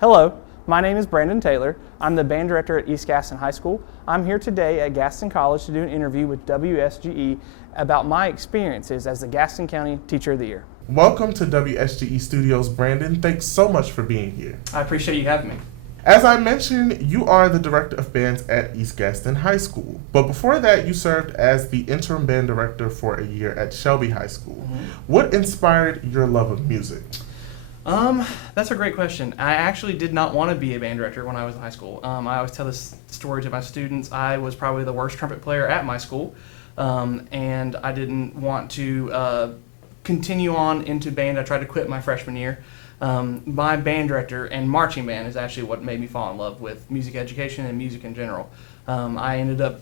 Hello, my name is Brandon Taylor. I'm the band director at East Gaston High School. I'm here today at Gaston College to do an interview with WSGE about my experiences as the Gaston County Teacher of the Year. Welcome to WSGE Studios, Brandon. Thanks so much for being here. I appreciate you having me. As I mentioned, you are the director of bands at East Gaston High School. But before that, you served as the interim band director for a year at Shelby High School. What inspired your love of music? That's a great question. I actually did not want to be a band director when I was in high school. I always tell this story to my students. I was probably the worst trumpet player at my school, and I didn't want to continue on into band. I tried to quit my freshman year. My band director and marching band is actually what made me fall in love with music education and music in general. I ended up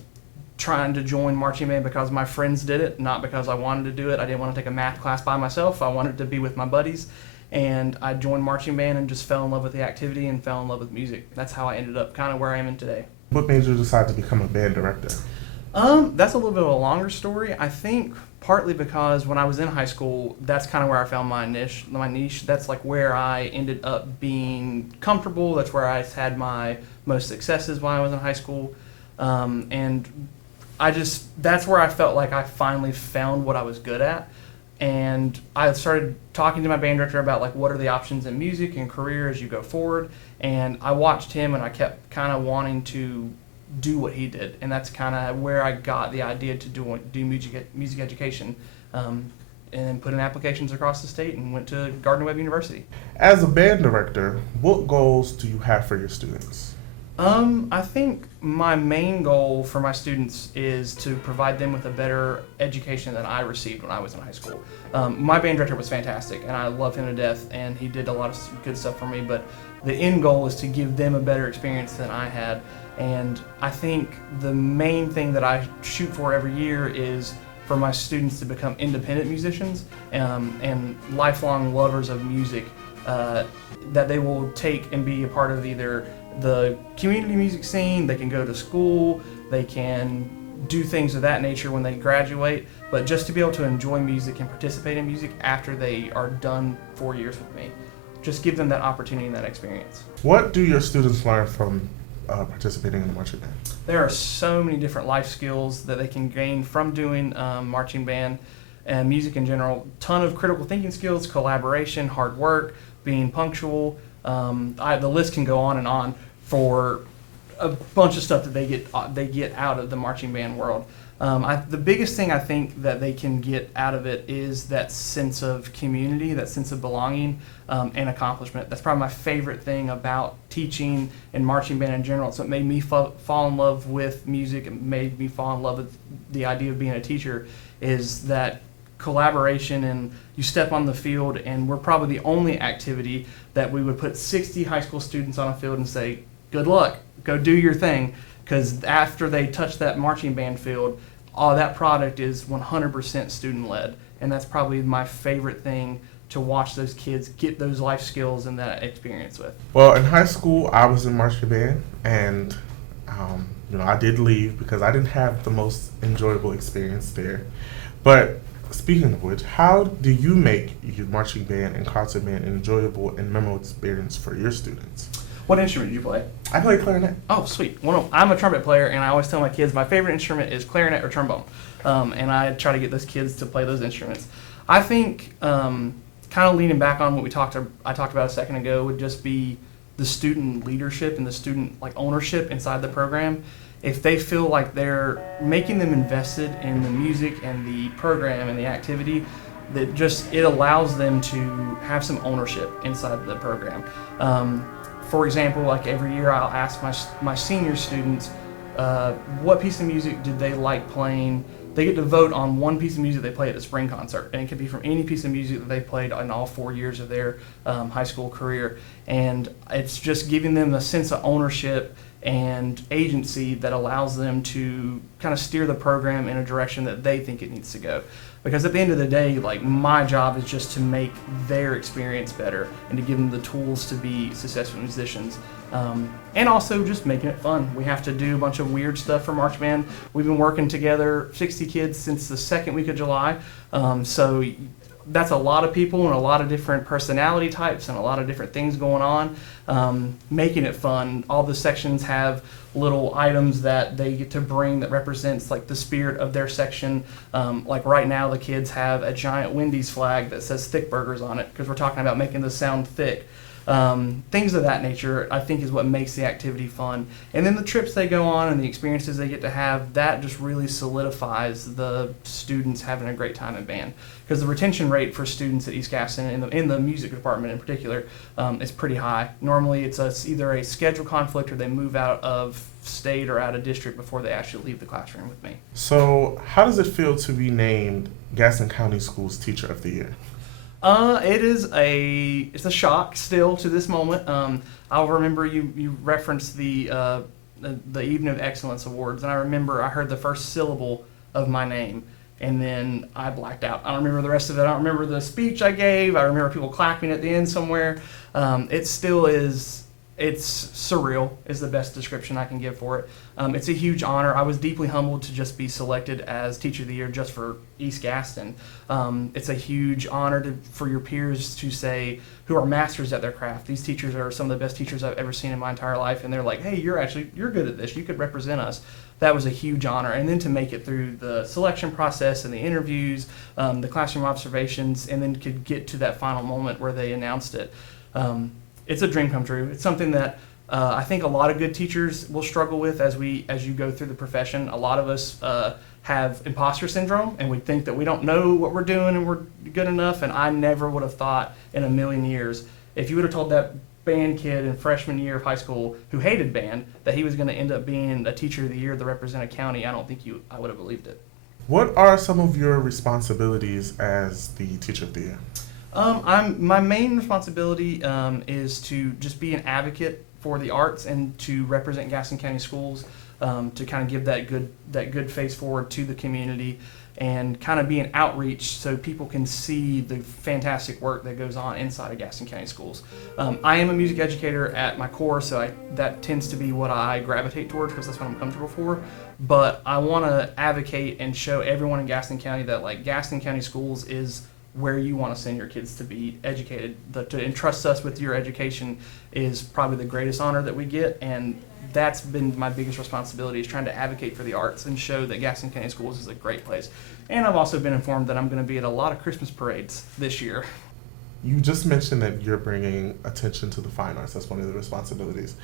trying to join marching band because my friends did it, not because I wanted to do it. I didn't want to take a math class by myself. I wanted to be with my buddies. And I joined marching band and just fell in love with the activity and fell in love with music. That's how I ended up kind of where I am in today. What made you decide to become a band director? That's a little bit of a longer story. I think partly because when I was in high school, that's kind of where I found my niche. That's like where I ended up being comfortable. That's where I had my most successes when I was in high school. And that's where I felt like I finally found what I was good at. And I started talking to my band director about like what are the options in music and career as you go forward. And I watched him and I kept kind of wanting to do what he did. And that's kind of where I got the idea to do music education. And then put in applications across the state and went to Gardner-Webb University. As a band director, what goals do you have for your students? I think my main goal for my students is to provide them with a better education than I received when I was in high school. My band director was fantastic, and I love him to death, and he did a lot of good stuff for me, but the end goal is to give them a better experience than I had. And I think the main thing that I shoot for every year is for my students to become independent musicians and lifelong lovers of music that they will take and be a part of either the community music scene. They can go to school, they can do things of that nature when they graduate, but just to be able to enjoy music and participate in music after they are done 4 years with me. Just give them that opportunity and that experience. What do your students learn from participating in the marching band? There are so many different life skills that they can gain from doing marching band and music in general. Ton of critical thinking skills, collaboration, hard work, being punctual. The list can go on and on for a bunch of stuff that they get out of the marching band world. The biggest thing I think that they can get out of it is that sense of community, that sense of belonging, and accomplishment. That's probably my favorite thing about teaching and marching band in general. It's what made me fall in love with music and made me fall in love with the idea of being a teacher, is that collaboration, and you step on the field, and we're probably the only activity that we would put 60 high school students on a field and say, good luck, go do your thing, because after they touch that marching band field, all that product is 100% student-led, and that's probably my favorite thing to watch those kids get those life skills and that experience with. Well, in high school, I was in marching band, and I did leave because I didn't have the most enjoyable experience there. But speaking of which, how do you make your marching band and concert band an enjoyable and memorable experience for your students? What instrument do you play? I play clarinet. Oh, sweet. I'm a trumpet player, and I always tell my kids my favorite instrument is clarinet or trombone. And I try to get those kids to play those instruments. I think kind of leaning back on what I talked about a second ago would just be the student leadership and the student ownership inside the program. If they feel like they're making them invested in the music and the program and the activity, that just it allows them to have some ownership inside the program. For example, like every year I'll ask my senior students what piece of music did they like playing. They get to vote on one piece of music they play at the spring concert, and it could be from any piece of music that they played in all 4 years of their high school career. And it's just giving them a sense of ownership and agency that allows them to kind of steer the program in a direction that they think it needs to go. Because at the end of the day, my job is just to make their experience better and to give them the tools to be successful musicians. And also just making it fun. We have to do a bunch of weird stuff for March Band. We've been working together, 60 kids, since the second week of July. So that's a lot of people and a lot of different personality types and a lot of different things going on, making it fun. All the sections have little items that they get to bring that represents like the spirit of their section. Like right now, the kids have a giant Wendy's flag that says Thick Burgers on it because we're talking about making the sound thick. Things of that nature, I think, is what makes the activity fun. And then the trips they go on and the experiences they get to have, that just really solidifies the students having a great time in band. Because the retention rate for students at East Gaston, in the music department in particular, is pretty high. Normally it's either a schedule conflict or they move out of state or out of district before they actually leave the classroom with me. So how does it feel to be named Gaston County Schools Teacher of the Year? It's a shock still to this moment. I'll remember you referenced the Evening of Excellence Awards, and I remember I heard the first syllable of my name, and then I blacked out. I don't remember the rest of it. I don't remember the speech I gave. I remember people clapping at the end somewhere. It still is. It's surreal is the best description I can give for it. It's a huge honor. I was deeply humbled to just be selected as Teacher of the Year just for East Gaston. It's a huge honor for your peers to say, who are masters at their craft. These teachers are some of the best teachers I've ever seen in my entire life, and they're like, hey, you're good at this. You could represent us. That was a huge honor. And then to make it through the selection process and the interviews, the classroom observations, and then could get to that final moment where they announced it. It's a dream come true. It's something that I think a lot of good teachers will struggle with as you go through the profession. A lot of us have imposter syndrome, and we think that we don't know what we're doing and we're good enough. And I never would have thought in a million years, if you would have told that band kid in freshman year of high school who hated band that he was going to end up being a Teacher of the Year to represent a county, I don't think I would have believed it. What are some of your responsibilities as the Teacher of the Year? My main responsibility is to just be an advocate for the arts and to represent Gaston County Schools, to kind of give that good face forward to the community and kind of be an outreach so people can see the fantastic work that goes on inside of Gaston County Schools. I am a music educator at my core, so that tends to be what I gravitate towards because that's what I'm comfortable for. But I want to advocate and show everyone in Gaston County that like Gaston County Schools is where you want to send your kids to be educated. To entrust us with your education is probably the greatest honor that we get, and that's been my biggest responsibility, is trying to advocate for the arts and show that Gaston County Schools is a great place. And I've also been informed that I'm going to be at a lot of Christmas parades this year. You just mentioned that you're bringing attention to the fine arts. That's one of the responsibilities.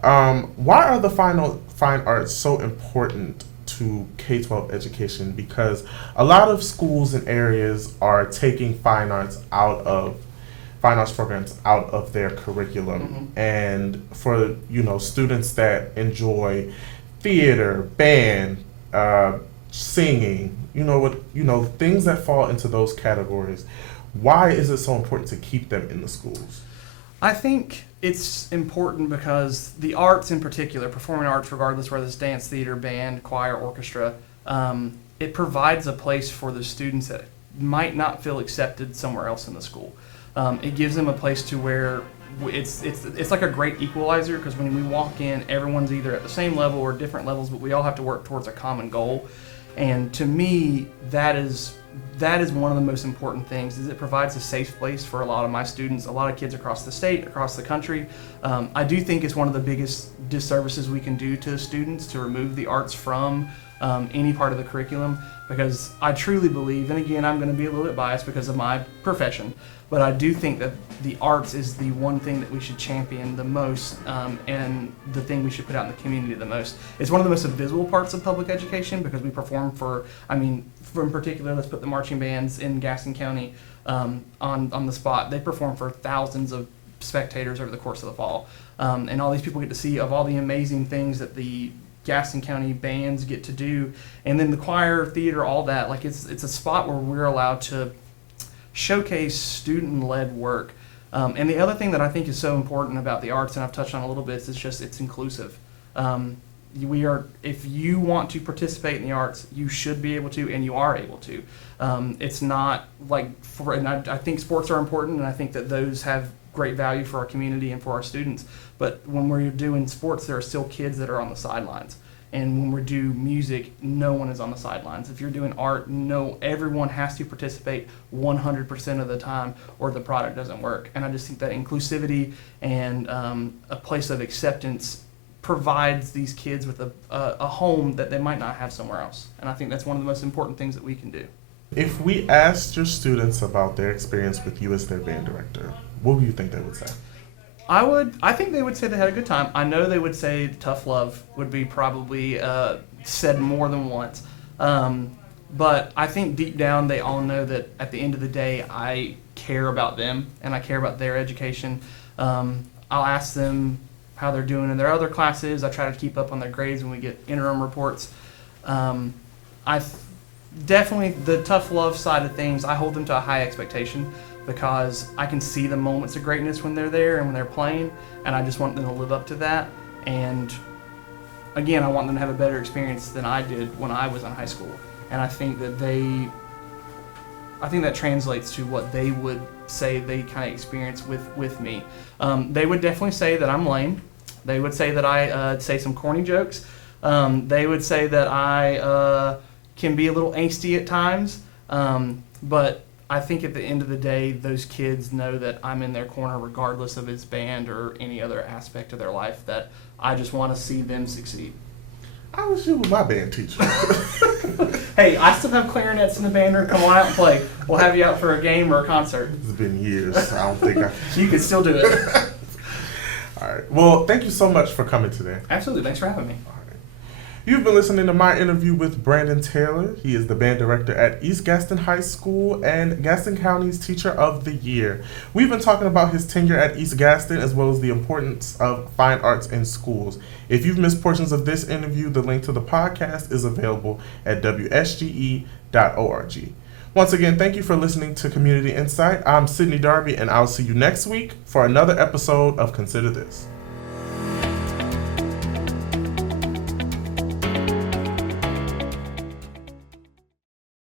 Why are the fine arts so important to K-12 education? Because a lot of schools and areas are taking fine arts programs out of their curriculum. Mm-hmm. And for students that enjoy theater, band, singing, things that fall into those categories, why is it so important to keep them in the schools? I think it's important because the arts in particular, performing arts, regardless whether it's dance, theater, band, choir, orchestra, it provides a place for the students that might not feel accepted somewhere else in the school. It gives them a place to where it's like a great equalizer, because when we walk in, everyone's either at the same level or different levels, but we all have to work towards a common goal. And to me, that is one of the most important things, is it provides a safe place for a lot of my students, a lot of kids across the state, across the country. I do think it's one of the biggest disservices we can do to students to remove the arts from any part of the curriculum, because I truly believe, and again, I'm going to be a little bit biased because of my profession, but I do think that the arts is the one thing that we should champion the most, and the thing we should put out in the community the most. It's one of the most invisible parts of public education, because we perform for in particular, let's put the marching bands in Gaston County on the spot. They perform for thousands of spectators over the course of the fall. And all these people get to see of all the amazing things that the Gaston County bands get to do. And then the choir, theater, all that. Like it's a spot where we're allowed to showcase student-led work. And the other thing that I think is so important about the arts, and I've touched on a little bit, is just it's inclusive. If you want to participate in the arts, you should be able to, and you are able to. It's not like, and I think sports are important, and I think that those have great value for our community and for our students. But when we're doing sports, there are still kids that are on the sidelines. And when we do music, no one is on the sidelines. If you're doing art, no, everyone has to participate 100% of the time or the product doesn't work. And I just think that inclusivity and a place of acceptance provides these kids with a home that they might not have somewhere else. And I think that's one of the most important things that we can do. If we asked your students about their experience with you as their band director, what would you think they would say? I think they would say they had a good time. I know they would say tough love would be probably said more than once. But I think deep down they all know that at the end of the day, I care about them and I care about their education. I'll ask them how they're doing in their other classes. I try to keep up on their grades when we get interim reports. Definitely the tough love side of things, I hold them to a high expectation because I can see the moments of greatness when they're there and when they're playing, and I just want them to live up to that. And again, I want them to have a better experience than I did when I was in high school. And I think that translates to what they would say they kind of experience with me. They would definitely say that I'm lame. They would say that I say some corny jokes. They would say that I can be a little angsty at times. But I think at the end of the day, those kids know that I'm in their corner regardless of his band or any other aspect of their life, that I just want to see them succeed. I wish you were my band teacher. Hey, I still have clarinets in the band room. Come on out and play. We'll have you out for a game or a concert. It's been years. I don't think You can still do it. All right. Well, thank you so much for coming today. Absolutely. Thanks for having me. You've been listening to my interview with Brandon Taylor. He is the band director at East Gaston High School and Gaston County's Teacher of the Year. We've been talking about his tenure at East Gaston as well as the importance of fine arts in schools. If you've missed portions of this interview, the link to the podcast is available at WSGE.org. Once again, thank you for listening to Community Insight. I'm Sydney Darby, and I'll see you next week for another episode of Consider This.